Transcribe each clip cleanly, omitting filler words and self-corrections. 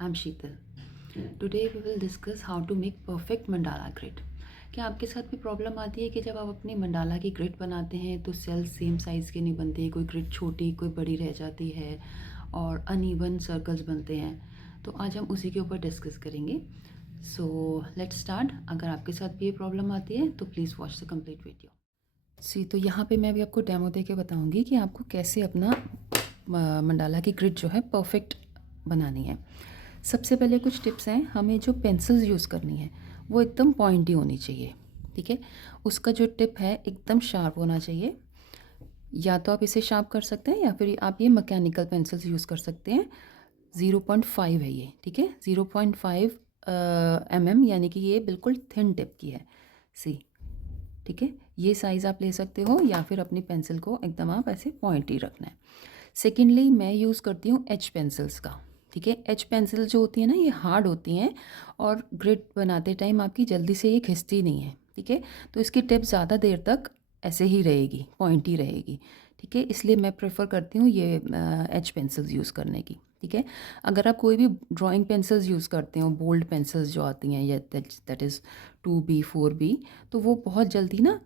I'm Sheetal. Today we will discuss how to make perfect mandala grid. क्या आपके साथ भी प्रॉब्लम आती है कि जब आप अपनी मंडाला की ग्रिड बनाते हैं तो सेल्स सेम साइज़ के नहीं बनते, कोई ग्रिड छोटी कोई बड़ी रह जाती है और अनइवन सर्कल्स बनते हैं। तो आज हम उसी के ऊपर डिस्कस करेंगे। So let's start. अगर आपके साथ भी ये प्रॉब्लम आती है तो please watch the complete video. तो यहाँ पे मैं अभी आपको डेमो दे के बताऊँगी कि आपको कैसे अपना मंडाला की ग्रिड जो है परफेक्ट बनानी है। सबसे पहले कुछ टिप्स हैं। हमें जो पेंसिल्स यूज़ करनी है वो एकदम पॉइंटी होनी चाहिए, ठीक है। उसका जो टिप है एकदम शार्प होना चाहिए। या तो आप इसे शार्प कर सकते हैं या फिर आप ये मैकेनिकल पेंसिल्स यूज़ कर सकते हैं। 0.5 है ये, ठीक है। 0.5 mm, यानी कि ये बिल्कुल थिन टिप की है। सी, ठीक है। ये साइज़ आप ले सकते हो या फिर अपनी पेंसिल को एकदम आप ऐसे पॉइंटी रखना है। सेकेंडली मैं यूज़ करती हूँ एच पेंसिल्स का, ठीक है। एच पेंसिल जो होती है ना, ये हार्ड होती हैं और ग्रिड बनाते टाइम आपकी जल्दी से ये खिंचती नहीं है, ठीक है। तो इसकी टिप ज़्यादा देर तक ऐसे ही रहेगी, पॉइंटी रहेगी, ठीक है। इसलिए मैं प्रेफर करती हूँ ये एच पेंसिल्स यूज़ करने की, ठीक है। अगर आप कोई भी ड्राइंग पेंसिल्स यूज़ करते हो, बोल्ड पेंसिल्स जो आती हैं, या दैट इज़ 2B 4B, तो वो बहुत जल्दी ना,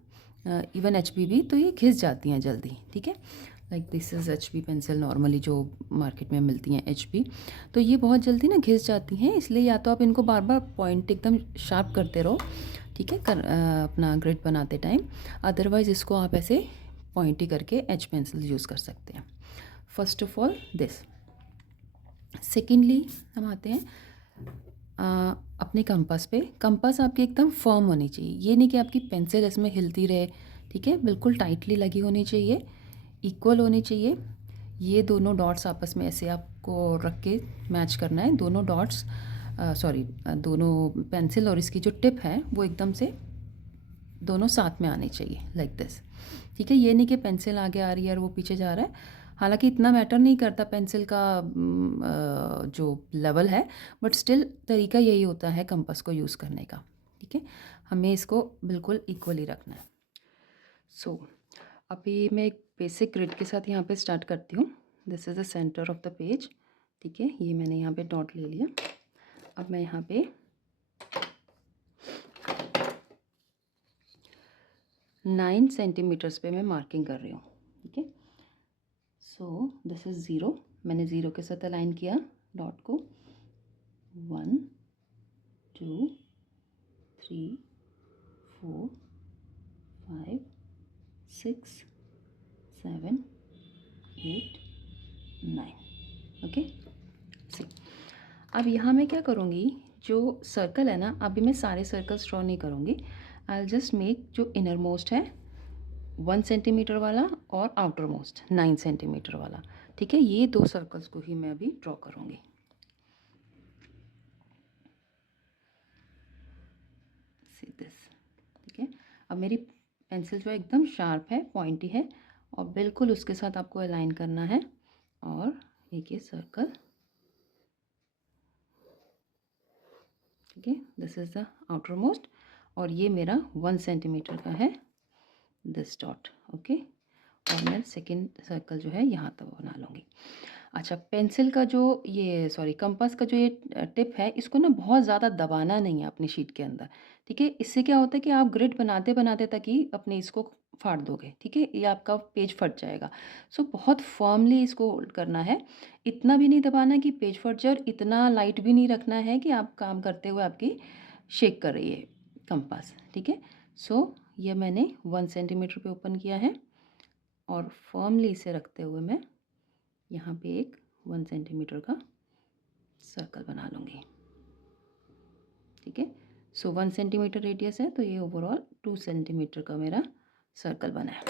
इवन HB भी, तो ये घिस जाती हैं जल्दी, ठीक है। Like this is HB pencil, normally जो मार्केट में मिलती हैं HB, तो ये बहुत जल्दी ना घिस जाती हैं। इसलिए या तो आप इनको बार बार पॉइंट एकदम शार्प करते रहो, ठीक है, अपना ग्रिड बनाते टाइम। अदरवाइज़ इसको आप ऐसे पॉइंटी करके एच पेंसिल यूज़ कर सकते हैं। First of all this. Secondly हम आते हैं अपने कंपास पे। कंपास आपकी एकदम फर्म होनी चाहिए। ये नहीं कि आपकी पेंसिल इसमें हिलती रहे, ठीक है। बिल्कुल टाइटली लगी होनी चाहिए, इक्वल होनी चाहिए। ये दोनों डॉट्स आपस में ऐसे आपको रख के मैच करना है। दोनों डॉट्स, दोनों पेंसिल और इसकी जो टिप है वो एकदम से दोनों साथ में आने चाहिए, लाइक दिस, ठीक है। ये नहीं कि पेंसिल आगे आ रही है और वो पीछे जा रहा है। हालांकि इतना मैटर नहीं करता पेंसिल का जो लेवल है, बट स्टिल तरीका यही होता है कंपास को यूज़ करने का, ठीक है। हमें इसको बिल्कुल इक्वली रखना है। अभी मैं एक बेसिक ग्रिड के साथ यहाँ पे स्टार्ट करती हूँ। This is the centre of the page, ठीक है। ये मैंने यहाँ पे डॉट ले लिया। अब मैं यहाँ पे 9 सेंटीमीटर्स पे मैं मार्किंग कर रही हूँ, ठीक है। This is 0। मैंने 0 के साथ अलाइन किया डॉट को। 1 2 3 4 5 6 7 8 9, ओके। सी, अब यहाँ मैं क्या करूँगी, जो सर्कल है ना, अभी मैं सारे सर्कल्स ड्रॉ नहीं करूँगी। आई विल जस्ट मेक जो इनर मोस्ट है 1 सेंटीमीटर वाला और आउटर मोस्ट 9 सेंटीमीटर वाला, ठीक है। ये दो सर्कल्स को ही मैं अभी ड्रॉ करूँगी। सी दिस, ठीक है। अब मेरी पेंसिल जो है एकदम शार्प है, पॉइंटी है, और बिल्कुल उसके साथ आपको अलाइन करना है। और देखिए सर्कल, ठीक है। This is the outer most और ये मेरा 1 सेंटीमीटर का है दिस डॉट, ओके। और मैं सेकेंड सर्कल जो है यहाँ तक बना लूँगी। अच्छा, पेंसिल का जो ये कंपास का जो ये टिप है, इसको ना बहुत ज़्यादा दबाना नहीं है अपनी शीट के अंदर, ठीक है। इससे क्या होता है कि आप ग्रिड बनाते बनाते तक ही अपने इसको फाड़ दोगे, ठीक है। ये आपका पेज फट जाएगा। बहुत फर्मली इसको होल्ड करना है। इतना भी नहीं दबाना कि पेज फट जाए और इतना लाइट भी नहीं रखना है कि आप काम करते हुए आपकी शेक कर रही है कंपास, ठीक है। ये मैंने 1 सेंटीमीटर पे ओपन किया है और फर्मली इसे रखते हुए मैं यहाँ पे एक 1 सेंटीमीटर का सर्कल बना लूँगी, ठीक है। 1 सेंटीमीटर रेडियस है, तो ये ओवरऑल 2 सेंटीमीटर का मेरा सर्कल बना है,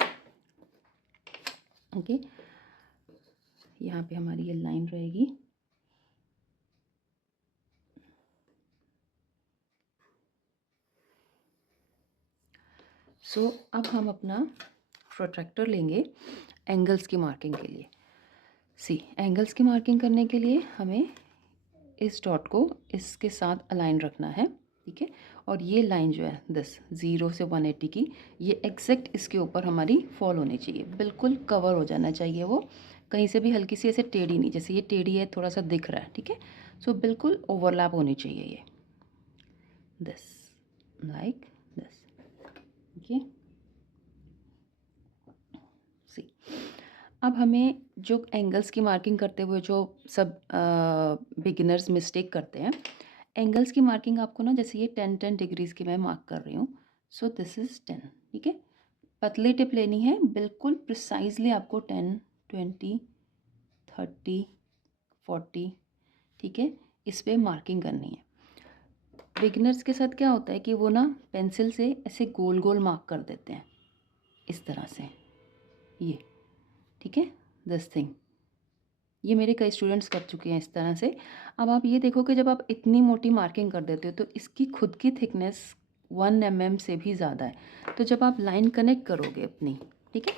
ओके। यहाँ पे हमारी ये लाइन रहेगी। अब हम अपना प्रोट्रैक्टर लेंगे एंगल्स की मार्किंग के लिए। एंगल्स की मार्किंग करने के लिए हमें इस डॉट को इसके साथ अलाइन रखना है, ठीक है। और ये लाइन जो है 0 से 180 की, ये एग्जैक्ट इसके ऊपर हमारी फॉल होनी चाहिए, बिल्कुल कवर हो जाना चाहिए वो, कहीं से भी हल्की सी ऐसे टेढ़ी नहीं, जैसे ये टेढ़ी है थोड़ा सा दिख रहा है, ठीक है। सो बिल्कुल ओवरलैप होनी चाहिए ये, दिस लाइक दिस, ओके। सी, अब हमें जो एंगल्स की मार्किंग करते हुए जो सब बिगिनर्स मिस्टेक करते हैं, एंगल्स की मार्किंग आपको ना, जैसे ये 10 डिग्रीज़ की मैं मार्क कर रही हूँ, सो दिस इज़ 10, ठीक है। पतली टिप लेनी है, बिल्कुल प्रिसाइजली आपको 10, 20, 30, 40, ठीक है, इस पर मार्किंग करनी है। बिगिनर्स के साथ क्या होता है कि वो ना पेंसिल से ऐसे गोल गोल मार्क कर देते हैं, इस तरह से, ये, ठीक है, दिस थिंग, ये मेरे कई स्टूडेंट्स कर चुके हैं इस तरह से। अब आप ये देखो कि जब आप इतनी मोटी मार्किंग कर देते हो तो इसकी खुद की थिकनेस 1 mm से भी ज़्यादा है। तो जब आप लाइन कनेक्ट करोगे अपनी, ठीक है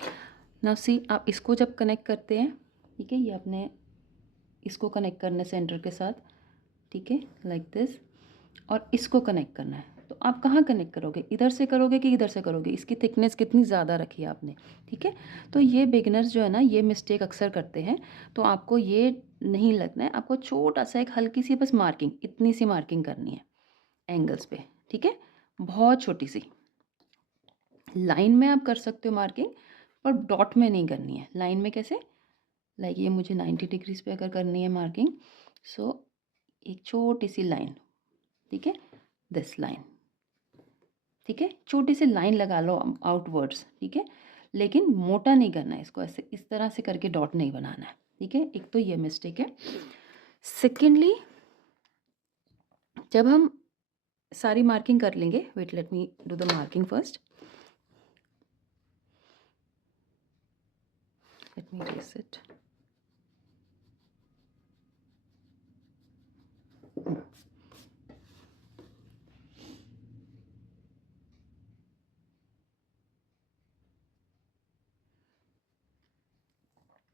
ना, सी, आप इसको जब कनेक्ट करते हैं, ठीक है, ये अपने इसको कनेक्ट करना है सेंटर के साथ, ठीक है, लाइक दिस, और इसको कनेक्ट करना है। तो आप कहाँ कनेक्ट करोगे, इधर से करोगे कि इधर से करोगे, इसकी थिकनेस कितनी ज़्यादा रखी है आपने, ठीक है। तो ये बिगिनर्स जो है ना, ये मिस्टेक अक्सर करते हैं। तो आपको ये नहीं लगना है, आपको छोटा सा एक हल्की सी बस मार्किंग, इतनी सी मार्किंग करनी है एंगल्स पे, ठीक है, बहुत छोटी सी। लाइन में आप कर सकते हो मार्किंग, पर डॉट में नहीं करनी है। लाइन में कैसे, लाइक ये मुझे 90 डिग्रीज पे अगर करनी है मार्किंग, सो एक छोटी सी लाइन, ठीक है, दिस लाइन, ठीक है, छोटी सी लाइन लगा लो आउटवर्ड्स, ठीक है, लेकिन मोटा नहीं करना है इसको, ऐसे इस तरह से करके डॉट नहीं बनाना है, ठीक है। एक तो ये मिस्टेक है। सेकेंडली, जब हम सारी मार्किंग कर लेंगे, wait let me do the marking first, let me erase it,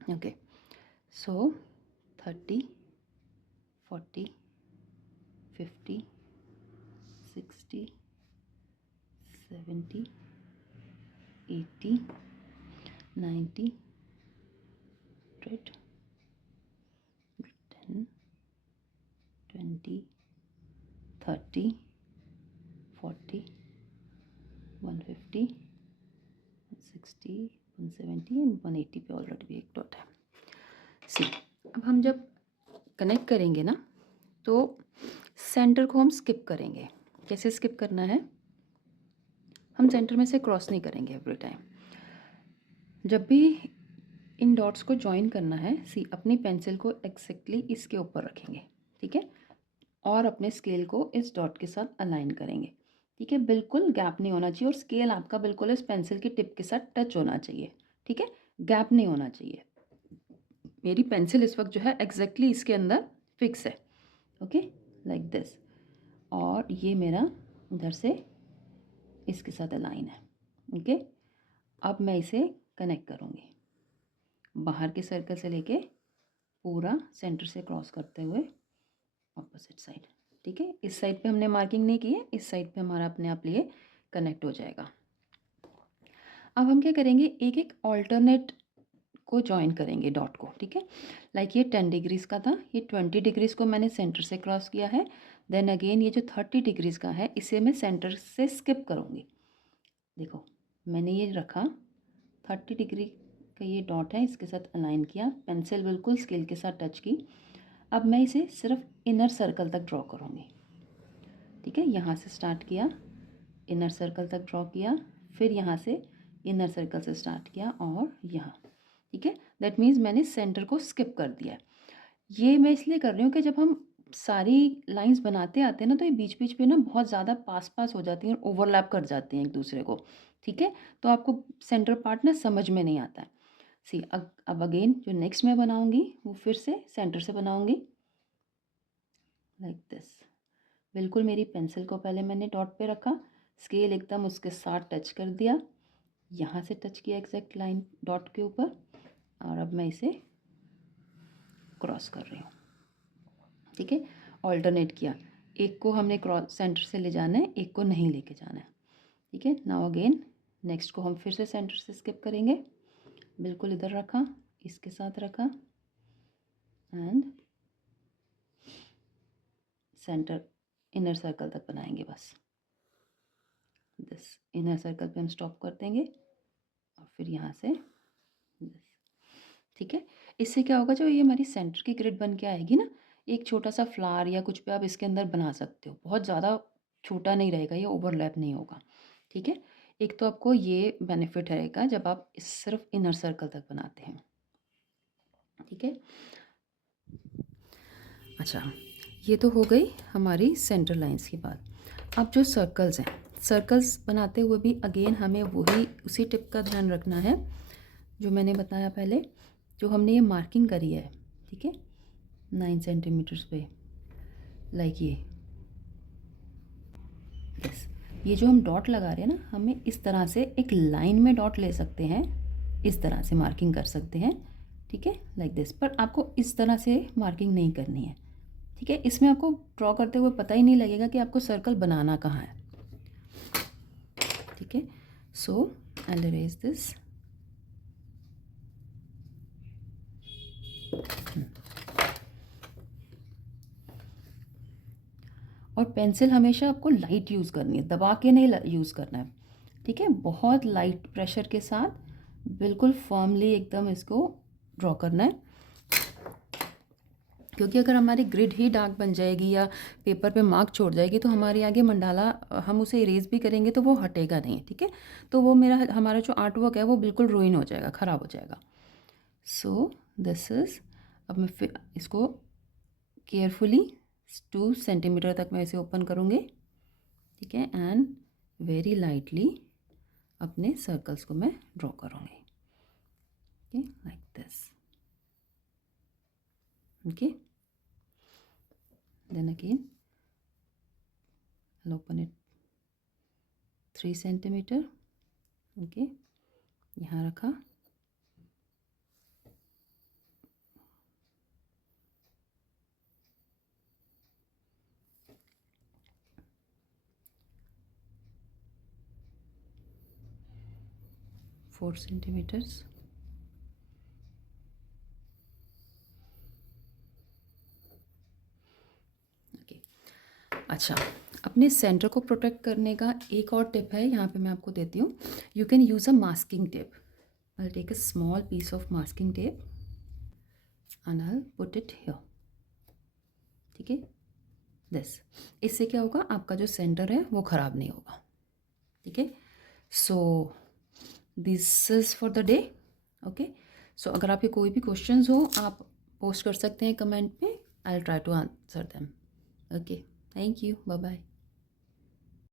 okay, so 30, 40, 50, 60, 70, 80, 90, 100, 10, 20, 30, 40, 150, 160, 170 and 180 पे ऑलरेडी भी एक डॉट है। सी, अब हम जब कनेक्ट करेंगे ना, तो सेंटर को हम स्किप करेंगे। कैसे स्किप करना है, हम सेंटर में से क्रॉस नहीं करेंगे एवरी टाइम। जब भी इन डॉट्स को ज्वाइन करना है, सी, अपनी पेंसिल को एक्जैक्टली इसके ऊपर रखेंगे, ठीक है, और अपने स्केल को इस डॉट के साथ अलाइन करेंगे, ठीक है, बिल्कुल गैप नहीं होना चाहिए, और स्केल आपका बिल्कुल इस पेंसिल की टिप के साथ टच होना चाहिए, ठीक है, गैप नहीं होना चाहिए। मेरी पेंसिल इस वक्त जो है एग्जैक्टली इसके अंदर फिक्स है, ओके, लाइक दिस, और ये मेरा इधर से इसके साथ अलाइन है, ओके। अब मैं इसे कनेक्ट करूँगी बाहर के सर्कल से लेके पूरा सेंटर से क्रॉस करते हुए ऑपोजिट साइड, ठीक है। इस साइड पे हमने मार्किंग नहीं की है, इस साइड पे हमारा अपने आप लिए कनेक्ट हो जाएगा। अब हम क्या करेंगे, एक एक ऑल्टरनेट को ज्वाइन करेंगे डॉट को, ठीक है। लाइक ये 10 डिग्रीज़ का था, ये 20 डिग्रीज़ को मैंने सेंटर से क्रॉस किया है। देन अगेन ये जो 30 डिग्रीज़ का है, इसे मैं सेंटर से स्किप करूँगी। देखो, मैंने ये रखा, 30 डिग्री का ये डॉट है, इसके साथ अलाइन किया, पेंसिल बिल्कुल स्केल के साथ टच की। अब मैं इसे सिर्फ इनर सर्कल तक ड्रॉ करूँगी, ठीक है। यहाँ से स्टार्ट किया, इनर सर्कल तक ड्रॉ किया, फिर यहाँ से इनर सर्कल से स्टार्ट किया और यहाँ, ठीक है। दैट मीन्स मैंने सेंटर को स्किप कर दिया। ये मैं इसलिए कर रही हूँ कि जब हम सारी लाइंस बनाते आते हैं ना, तो ये बीच बीच पे ना बहुत ज़्यादा पास पास हो जाती हैं और ओवरलैप कर जाती हैं एक दूसरे को, ठीक है। तो आपको सेंटर पार्ट ना समझ में नहीं आता है। सी, अब अगेन जो नेक्स्ट मैं बनाऊँगी वो फिर से सेंटर से बनाऊँगी, लाइक दिस। बिल्कुल मेरी पेंसिल को पहले मैंने डॉट पे रखा, स्केल एकदम उसके साथ टच कर दिया, यहाँ से टच किया एग्जैक्ट लाइन डॉट के ऊपर, और अब मैं इसे क्रॉस कर रही हूँ, ठीक है। ऑल्टरनेट किया, एक को हमने क्रॉस सेंटर से ले जाना है, एक को नहीं लेके जाना है, ठीक है। नाउ अगेन नेक्स्ट को हम फिर से सेंटर से स्किप करेंगे, बिल्कुल इधर रखा, इसके साथ रखा, एंड सेंटर इनर सर्कल तक बनाएंगे बस। दिस इनर सर्कल पे हम स्टॉप कर देंगे और फिर यहाँ से दिस। ठीक है, इससे क्या होगा, जो ये हमारी सेंटर की ग्रिड बन के आएगी ना, एक छोटा सा फ्लावर या कुछ भी आप इसके अंदर बना सकते हो। बहुत ज़्यादा छोटा नहीं रहेगा, ये ओवरलैप नहीं होगा। ठीक है, एक तो आपको ये बेनिफिट रहेगा जब आप इस सिर्फ इनर सर्कल तक बनाते हैं। ठीक है, अच्छा, ये तो हो गई हमारी सेंटर लाइंस की बात। अब जो सर्कल्स हैं, सर्कल्स बनाते हुए भी अगेन हमें वही उसी टिप का ध्यान रखना है जो मैंने बताया पहले। जो हमने ये मार्किंग करी है, ठीक है, 9 सेंटीमीटर्स पे, लाइक ये यस, ये जो हम डॉट लगा रहे हैं ना, हमें इस तरह से एक लाइन में डॉट ले सकते हैं, इस तरह से मार्किंग कर सकते हैं। ठीक है, लाइक दिस। पर आपको इस तरह से मार्किंग नहीं करनी है। ठीक है, इसमें आपको ड्रॉ करते हुए पता ही नहीं लगेगा कि आपको सर्कल बनाना कहाँ है। ठीक है, सो आई विल इरेज दिस। और पेंसिल हमेशा आपको लाइट यूज़ करनी है, दबा के नहीं यूज़ करना है। ठीक है, बहुत लाइट प्रेशर के साथ बिल्कुल फर्मली एकदम इसको ड्रॉ करना है। क्योंकि अगर हमारी ग्रिड ही डार्क बन जाएगी या पेपर पे मार्क छोड़ जाएगी तो हमारे आगे मंडाला, हम उसे इरेज भी करेंगे तो वो हटेगा नहीं। ठीक है, तो वो हमारा जो आर्ट वर्क है वो बिल्कुल रुइन हो जाएगा, ख़राब हो जाएगा। सो दिस इज़, अब मैं फिर इसको केयरफुली 2 सेंटीमीटर तक मैं इसे ओपन करूँगी। ठीक है, एंड वेरी लाइटली अपने सर्कल्स को मैं ड्रॉ करूँगी। Okay, like this. Okay, then again I'll open it 3 centimetre. Okay, यहाँ रखा, फोर सेंटीमीटर्स। ओके, अच्छा, अपने सेंटर को प्रोटेक्ट करने का एक और टिप है, यहाँ पे मैं आपको देती हूँ। You can use a masking tape. I will take a small piece of masking tape and I will put it here. ठीक है, दिस। इससे क्या होगा, आपका जो सेंटर है वो ख़राब नहीं होगा। ठीक है, so this is for the day. Okay, so अगर आपके कोई भी क्वेश्चंस हो आप पोस्ट कर सकते हैं कमेंट पे। I will try to answer them. Okay, thank you, bye bye.